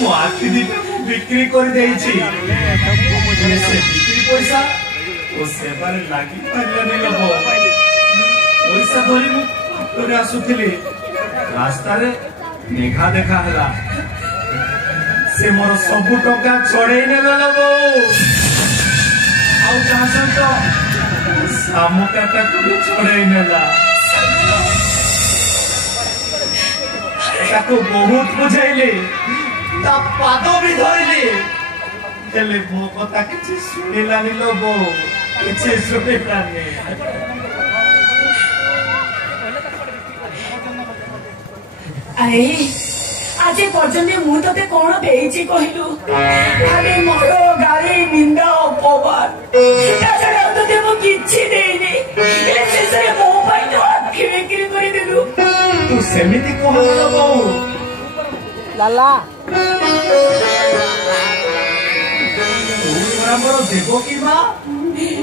मो आखि दीटा बिक्री कर देइछि से बिक्री पैसा ओ सेबार लागी पारले लोभ पैसा धरी मु तोरे आसुथिले रास्ता रे मेघा देखा हला से मोर सब टका छड़े नेले लोभ आउ चाहसन तो सामुकाटा को भी छड़े नेला ताको बहुत बुझाइले ता पाद भी धरले हेले मो कथा किछि सुनिलानी लोभ किछि सुनिलानी अरे आज पर्यंत मु ते कौन देइछि कहलु खाली मरो गाली निंदा अपमान ताछड़ा ते मु किछि देइनी ए शेषे मो पई तो आखि बिक्री करि देलु तू सेमिति कह लोभ लाला हमर देबो की मां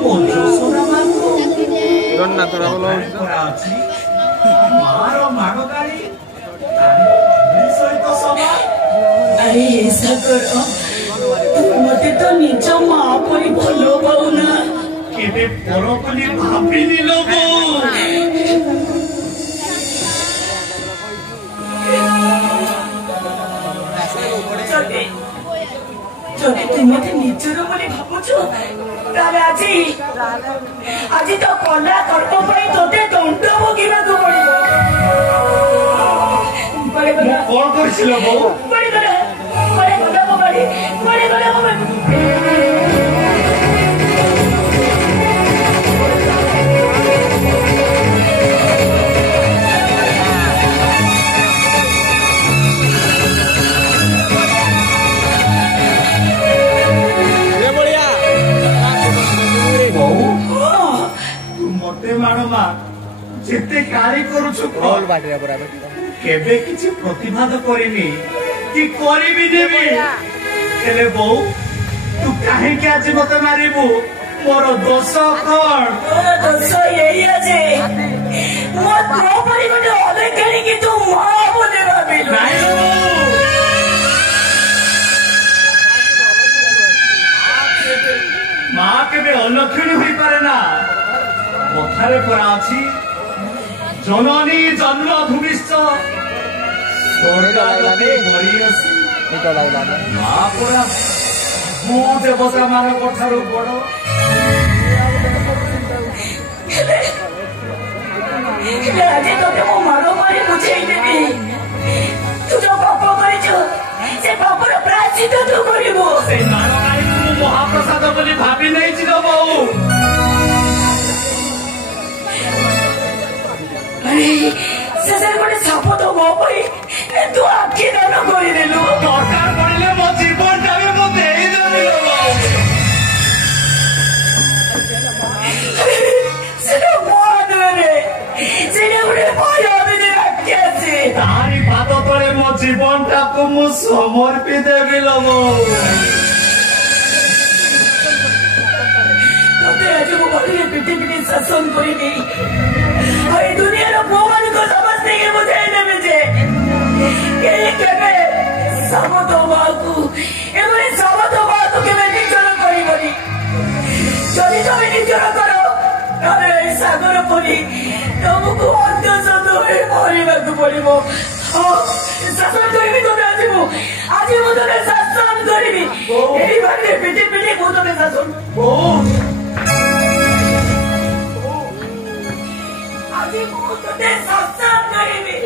ओ जोसोरा मां को जगन्नाथ रा बोलो अछि मारो मागो गाड़ी सहित सभा अरे ऐसा करो मते तो निज मां परी भलो पाउना केबे परो पली भाबिनी लोभ যদি তুমি নিজের বলে ভাবুছ তাহলে আজি তো কলা কর্ম পাই তোতে দণ্ড ভোগিବାକୁ পড়িব কোন করছিল বউ পড়ি গলা जेते गाली करूछु कॉल बाटरे बराबर केबे किछि प्रतिवाद करिनी कि करिबी देबी हेले बौ तू काहे के आज मते मारिबू मोर दोष कोन तोर दोष एई आजे मो द्रौपदी को ओले केनी कि तू मां बोले भाबिलु नाइ मां केबे अलक्षणी होई पारे ना कथारे परा अछि जननी जन्म भूमिश्च स्वर्गादपि गरीयसी निको लागला मां परा मो देवता मान कथारो बड़ आज तो मो मारो मारी बुझाई देबी तू जो पाप करिछु से पापर प्रायश्चित तू करिबो से मारो मारी तू महाप्रसाद बोली भाबी नै छि रो बौ से गोटे साप तो मो पई तू आखि दान करि देलु दरकार पड़िले मो जीवन टावे मो देई देबी रो से मो दरे से गोटे भय अभिनय आखि आसी तारी पाद तळे मो जीवन टाको मो समर्पि देबी लो तोते आज मो बड़ी पिटी पिटी शासन करिनी ए दुनिया रो भगवान को समझने के मुझे ने मुझे के समतो बाकू एमरे समतो बाकू के मैं निचर करिबनी जदी तो निचर करो अरे सागर परी तुमको अंत सद होई मरिबाकू पड़िबो शासन करिबी तो आज मु तोरे शासन करिबी एई बारे पिटी पिटी मु तोरे शासन आज मु तोरे शासन करिबी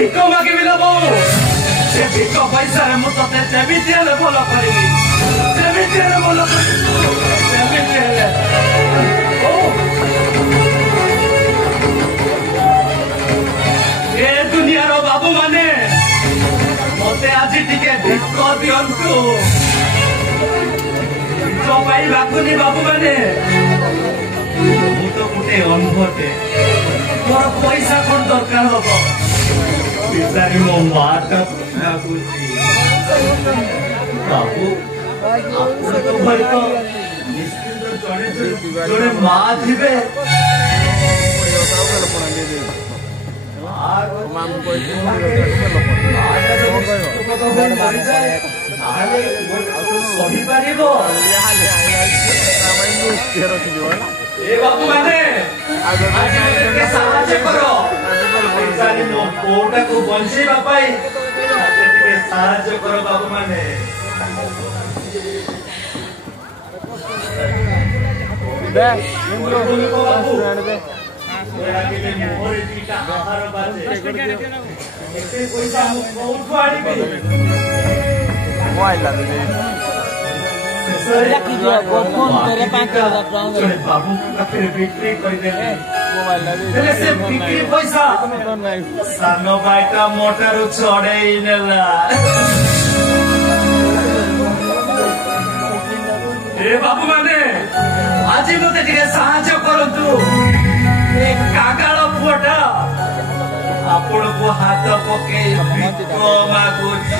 ଭିକ ମାଗିବି ଲୋ ବୋଉ ସେ ଭିକ ପଇସାରେ ମୁଁ ତତେ ଯେମିତି ହେଲେ ଭଲ କରିବି ଯେମିତି ହେଲେ ଭଲ କରିବି ଯେମିତି ହେଲେ ଏ ଦୁନିଆର ବାବୁ ମାନେ ମତେ ଆଜି ଟିକେ ଭିକ ଦିଅନ୍ତୁ ଭିକ ପାଇବାକୁନି ବାବୁ ମାନେ ମୁଁ ତ ଗୋଟେ ଅନ୍ଧଟେ ମୋର ପଇସା କଣ ଦରକାର ହବ ବିଚାରି ମୋ ମାଟା ମାଗୁଛି ବାବୁ ଆପଣଙ୍କ ଘରେ ତ ନିଶ୍ଚିନ୍ତ ଜଣେ ମା ଥିବେ ସହିପାରିବ ଏ ବାବୁ ମାନେ ସାହାଯ୍ୟ କର ମୋ ପୁଅଟାକୁ ବଞ୍ଚେଇବା ପାଇଁ ଟିକେ ସାହାଯ୍ୟ କର ବାବୁ ମାନେ ପଇସା ମୁଁ କୋଉଠୁ ଆଣିବି ବାବୁ ପାଖରେ ବିକ୍ରି କରିଦେଲେ ହେଲେ ସେ ବିକ୍ରି ପଇସା ସାନ ଭାଇଟା ମୋଟାରୁ ଛଡେଇ ନେଲା ଏ ବାବୁ ମାନେ ଆଜି ମତେ ଟିକେ ସାହାଯ୍ୟ କରନ୍ତୁ ଏ କାଗାଳ ପୁଅଟା ଆପଣଙ୍କୁ ହାତ ପକେଇ ଭିକ ମାଗୁଛି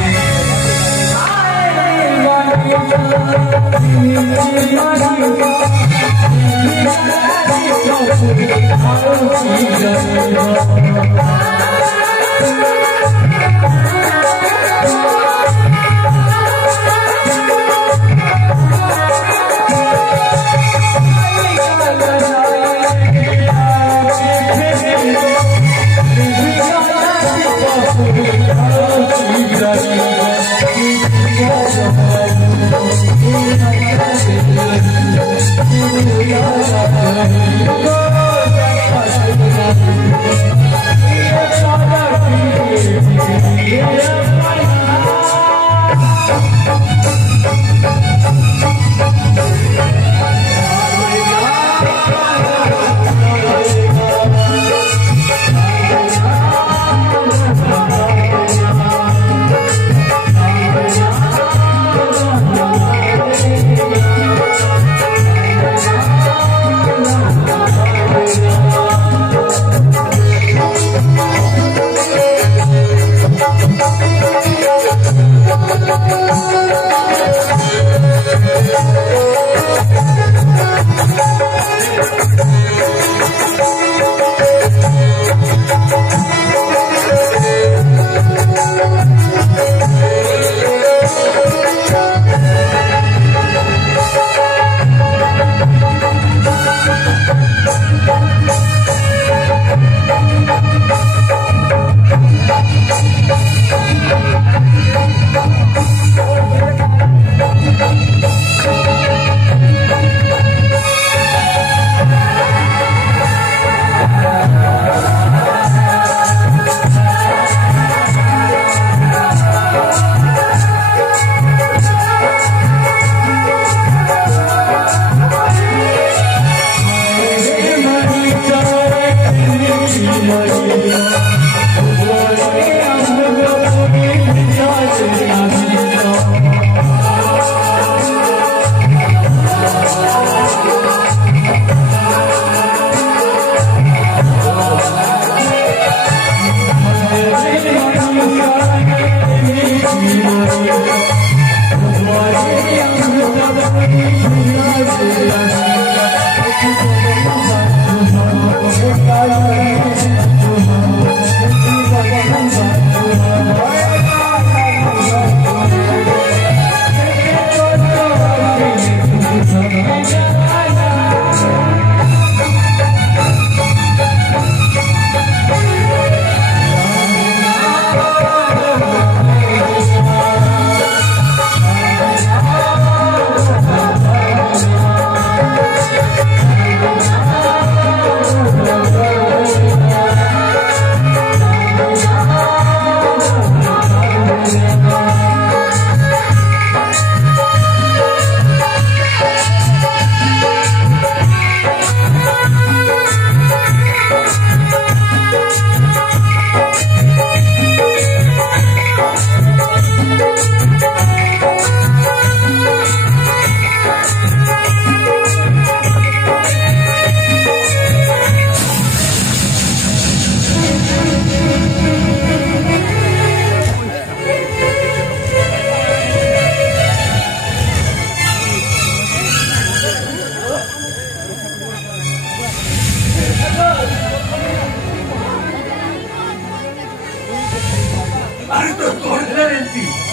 ଚାଲିଛି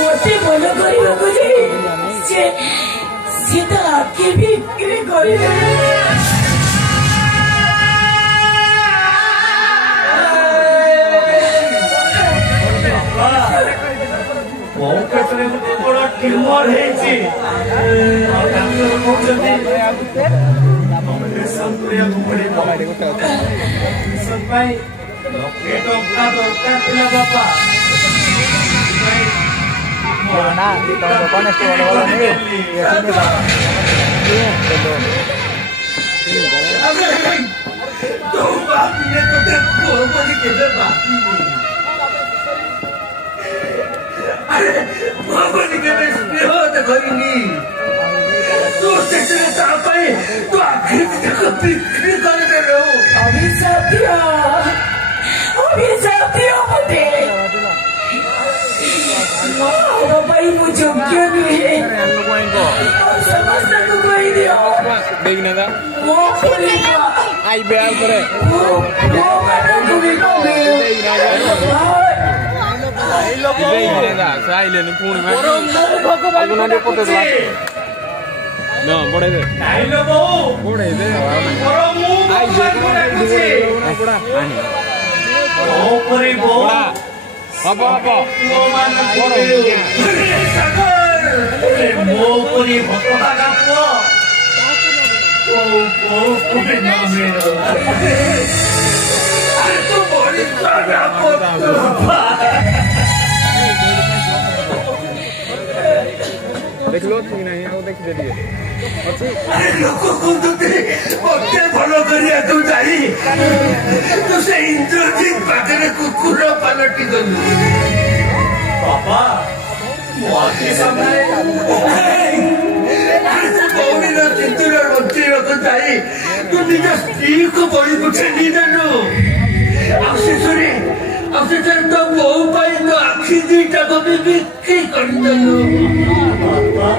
ମତେ ଭଲ କରିବାକୁ ଯାଇ ସେ ତା ଆଖି ବିକ୍ରି କରିବେ ମୋ ପେଟରେ ଗୋଟେ ବଡ ଟ୍ୟୁମର ହେଇଛି ଡାକ୍ତର କହୁଛନ୍ତି ଅପରେସନ କରିବାକୁ ପଡିବ ଅପରେସନ ପାଇଁ ଲକ୍ଷେ ଟଙ୍କା ଦରକାର ଥିଲା ବାପା ना दुकान स्टोर वाला नहीं तो बाप ने तो देखो बोली के बाकी नहीं अरे बोली के स्नेह तो करिनी तो स्टेशन से पाए तो आखिर तक बिक्री कर दे रहे हो अभिशाप दिया मुझे भाई मुझे क्यों नहीं है समझना तो कोई नहीं देखना था वो खुलेगा आई बेल करे वो मैंने तुम्हें नो देखना साइले ने फोन में आगु ना पोते दला ना बड़े दे नहीं लो वो बड़े दे और मुंह आई बड़ा कुछ बड़ा आनी ओ परे वो apa वो मान बोलो सागर मो परी भक्ता का वो कुबे ना मेरो अरे तो बड़ी सागा देख लो कि नहीं वो देख दे दिए अरे लोगों को तो ओते भलो करिया तू जाई तू से इंद्रजीत पाखरे कुकुर पलटी गलु बाबा मोके सामने अरे तू बोली ना चिंतुर रोटी रखो जाई तू निजा स्त्री को बड़ी पुछे नहीं जानो अक्सीसुरी तो बहु पाई तो आखी दीटा को भी बिक्री कर दलो बाबा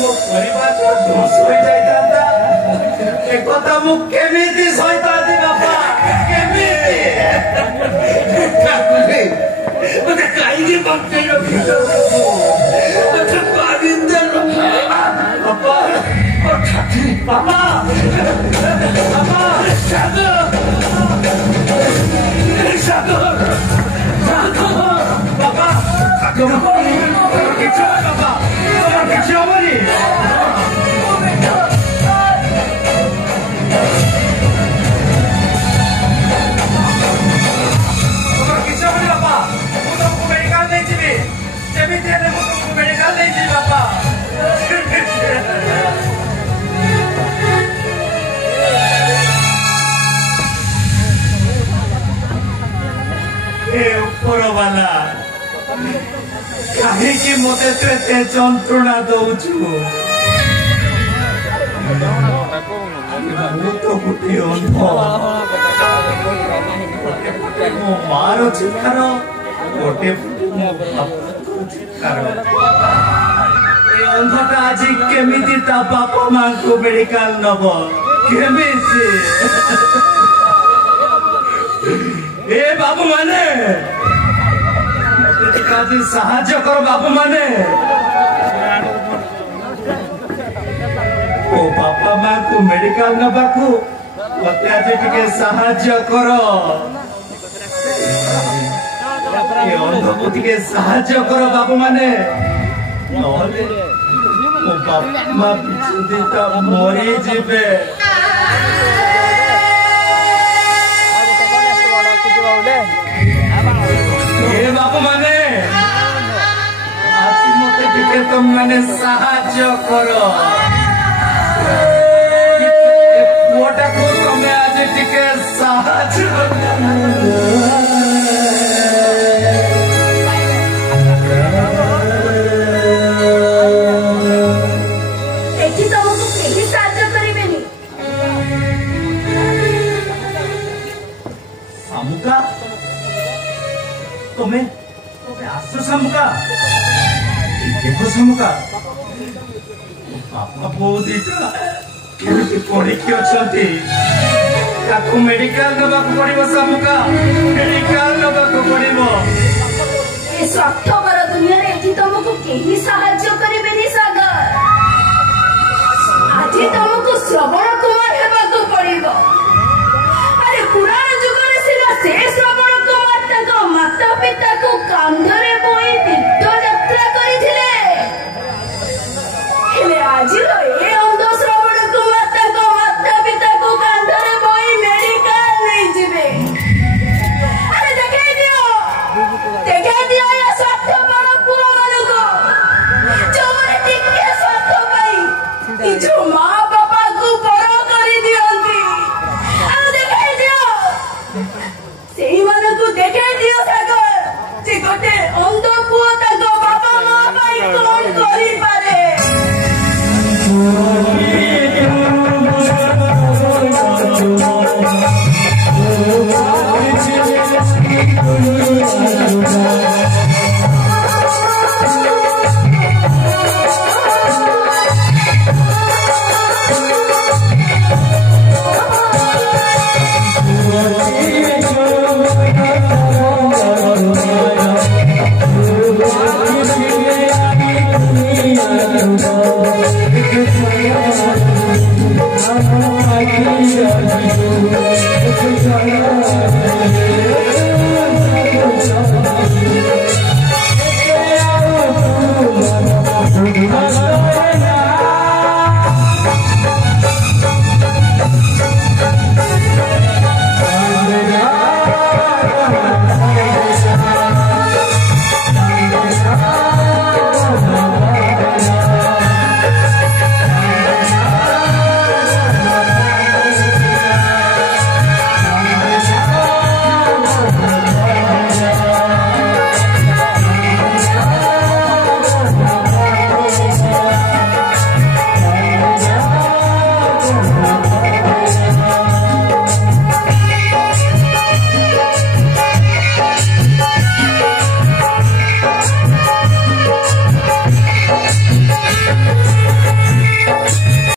ମୋ ପରିବାର ଧ୍ୱଂସ ହୋଇଯାଇଥାନ୍ତା ଏକଥା ମୁଁ କେମିତି ସହିଥାନ୍ତି ବାପା କେମିତି ମତେ କାହିଁକି ବଞ୍ଚେଇ ରଖିଛ ମତେ ମାରିଦେଲ ବାପା ବାପା ବାପା ସାଗର ବାପା କିଛି ବାପା କିଛି ହବନି କିଛି ହବନି ବାପା ମୁଁ ତମକୁ ମେଡିକାଲ ନେଇଯିବି ଯେମିତି ହେଲେ ମୁଁ ତମକୁ ମେଡିକାଲ ନେଇଯିବି ବାପା ଏ ଉପର ବାଲା କାହିଁକି ମତେ ଏତେ ଯନ୍ତ୍ରଣା ଦଉଛୁ ମୁଁ ତ ଗୋଟିଏ ଅନ୍ଧ ମୋ ମାର ଚିତ୍କାର ଗୋଟେ ଚିତ୍କାର ଏ ଅନ୍ଧଟା ଆଜି କେମିତି ତା ବାପା ମାଙ୍କୁ ମେଡିକାଲ ନବ କେମିତି ଏ ବାବୁ ମାନେ ଆଜି ସାହାଯ୍ୟ କର ବାବୁ ମାନେ ଓ ବାପା ମାଙ୍କୁ ମେଡିକାଲ ନବାକୁ ମତେ ଆଜି ଟିକେ ସାହାଯ୍ୟ କର ଏ ଅନ୍ଧକୁ ଟିକେ ସାହାଯ୍ୟ କର ବାବୁ ମାନେ ନହେଲେ ମୋ ବାପା ମା ପିଛୁ ଦିଟା ମରିଯିବେ ବାବୁ ମାନେ ଆଜି ମତେ ଟିକେ ତମେ ମାନେ ସାହାଯ୍ୟ କର ପୁଅଟାକୁ ତମେ ଆଜି ଟିକେ ସାହାଯ୍ୟ ଏଠି ତମକୁ କେହି ସାହାଯ୍ୟ କରିବେନି शामुका बापा बोऊ दीटा केमिति पड़िकी अछंती ताकू मेडिकल नबाकू पड़िबो शामुका मेडिकल नबाकू पड़िबो ए स्वार्थपर दुनिया रे एठी तुमको केही सहाय्य करिबेनी सागर आज तुमको श्रवण